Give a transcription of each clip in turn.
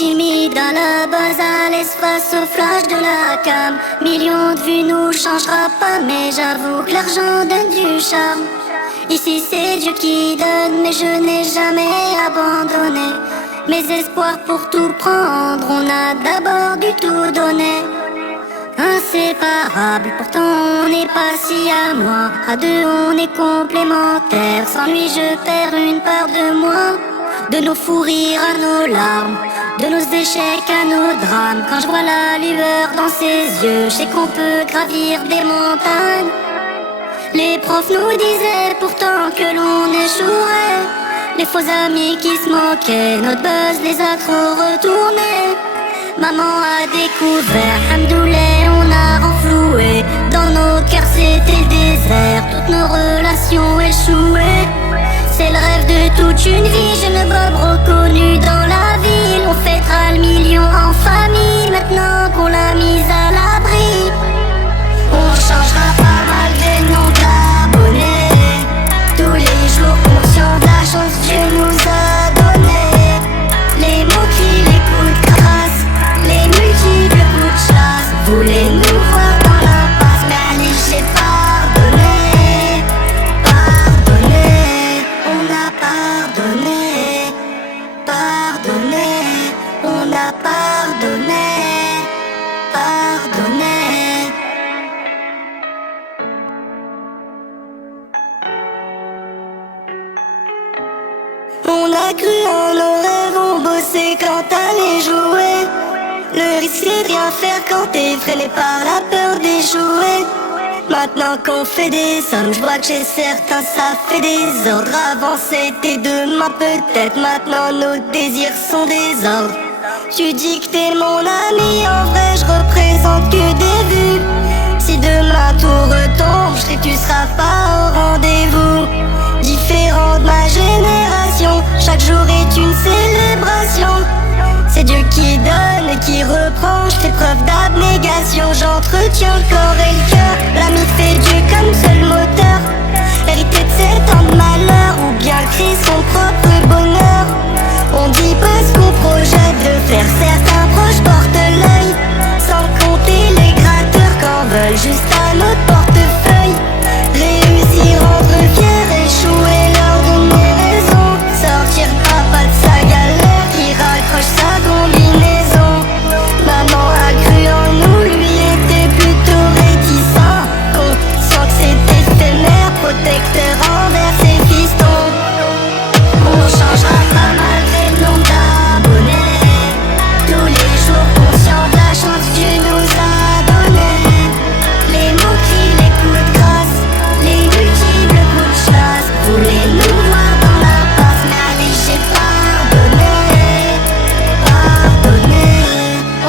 Timide à la base, à l'espace au flash de la cam. Millions de vues nous changera pas, mais j'avoue que l'argent donne du charme. Ici c'est Dieu qui donne, mais je n'ai jamais abandonné mes espoirs pour tout prendre. On a d'abord du tout donné. Inséparables, pourtant on n'est pas si à moi. À deux on est complémentaires. Sans lui je perds une part de moi. De nos fous rires à nos larmes, de nos échecs à nos drames. Quand je vois la lueur dans ses yeux, je sais qu'on peut gravir des montagnes. Les profs nous disaient pourtant que l'on échouerait. Les faux amis qui se moquaient, notre buzz les a trop retournés. Maman a découvert, hamdoulilah, on a renfloué. Dans nos cœurs c'était le désert, toutes nos relations échouées. C'est le rêve de toute une vie, jeune Bob reconnu dans la ville. On fêtera le million en famille, maintenant qu'on l'a mise à l'abri. On changera pas malgré le nombre d'abonnés. Tous les jours conscients de la chance que Dieu nous a donné. Les mots qui l'écoutent crassent, les multiples coups de chasse. Voulez nous voir dans l'impasse, mais allez j'ai pardonné. Pardonné, on a pardonné. Pardonné, on a pardonné. Pardonné. On a cru en nos rêves, on bossait quand t'allais jouer. Le risque c'est de rien faire quand t'es freiné par la peur d'échouer. Maintenant qu'on fait des sommes, je vois que chez certains ça fait des ordres. Avant c'était demain peut-être, maintenant nos désirs sont des ordres. Tu dis que t'es mon ami, en vrai je représente que des vues. Si demain tout retombe, je sais que tu seras pas au rendez-vous. Différent de ma génération, chaque jour est une célébration. C'est Dieu qui donne et qui reprend, je fais preuve d'abnégation. J'entretiens le corps et le cœur, l'ami fait Dieu comme seul moteur. Hériter de 7 ans de malheur ou bien créer son propre bonheur. On dit pas ce qu'on projette de faire, certains proches portent l'œil. Sans compter les gratteurs qu'en veulent juste à notre portefeuille. Réussir, rendre fier, échouer, leur donner raison. Sortir papa de sa galère, qui raccroche sa combinaison. Maman a cru en nous, lui était plutôt réticent. Conscient que c'était éphémère, protecteur envers ses fistons. On changera pas malgré le nombre d'abonnés. Tous les jours conscients de la chance que Dieu nous a donné. Les mots qui l'écoutent crassent, les multiples coups de chasse. Voulez nous voir dans la passe, mais allez j'ai pardonné. Pardonné,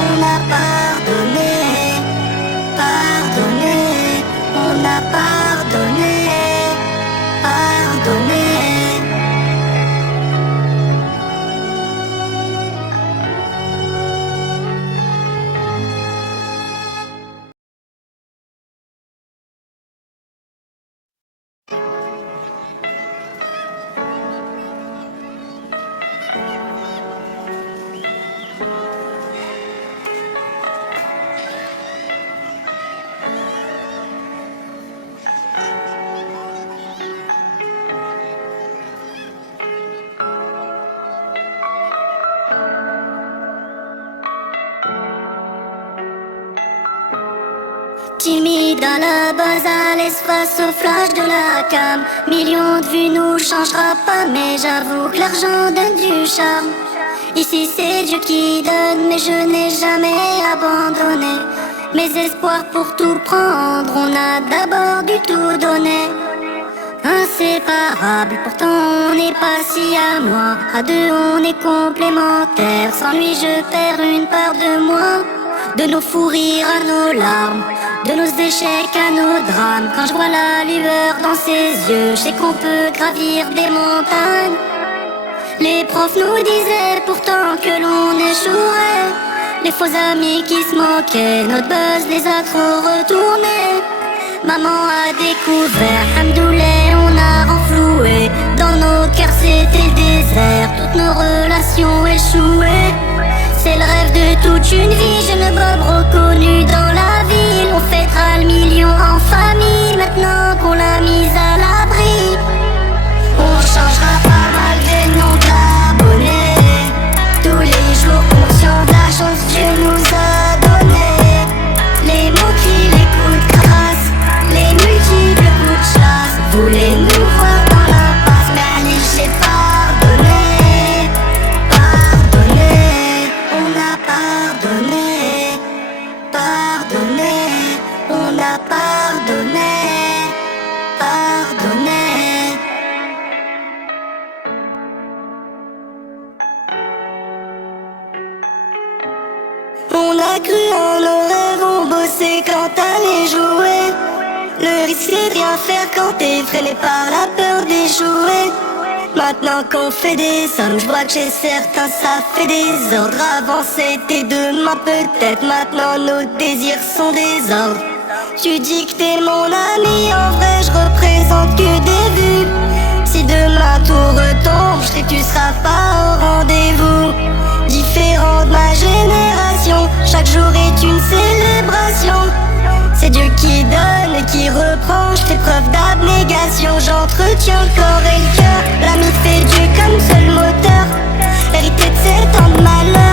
on a pardonné. Pardonné, on a pardonné. Pardonné. Timide à la base, à l'espace au flash de la cam. Millions de vues nous changera pas, mais j'avoue que l'argent donne du charme. Ici c'est Dieu qui donne, mais je n'ai jamais abandonné mes espoirs pour tout prendre. On a d'abord du tout donné. Inséparables, pourtant on n'est pas si à moi. À deux on est complémentaires. Sans lui je perds une part de moi. De nos fous rires à nos larmes, de nos échecs à nos drames. Quand je vois la lueur dans ses yeux, je sais qu'on peut gravir des montagnes. Les profs nous disaient pourtant que l'on échouerait. Les faux amis qui se moquaient, notre buzz les a trop retournés. Maman a découvert, hamdoulilah, on a renfloué. Dans nos cœurs c'était le désert, toutes nos relations échouées. C'est le rêve de toute une vie, jeune Bob reconnu dans la ville. On fêtera le million en famille, maintenant qu'on l'a mise à l'abri. On changera pas malgré le nom d'abonnés. Tous les jours conscients de la chance que Dieu nous a donnée. Les mots qui les coups de grâce, les multiples coups de chasse. Voulez nous voir dans l'impasse, mais allez, j'ai pardonné. Pardonné, on a pardonné. Pardonné, on a pardonné. Pardonné. On a cru en nos rêves, on bossait quand t'allais jouer. Le risque c'est de rien faire quand t'es freiné par la peur d'échouer. Maintenant qu'on fait des sommes, je vois que chez certains ça fait des ordres. Avant c'était demain peut-être, maintenant nos désirs sont des ordres. Tu dis que t'es mon ami, en vrai je représente que des vues. Si demain tout retombe, je sais que tu seras pas au rendez-vous. Différent de ma génération, chaque jour est une célébration. C'est Dieu qui donne et qui reprend, je fais preuve d'abnégation. J'entretiens le corps et le cœur, l'ami fait Dieu comme seul moteur. Hérité de 7 ans de malheur,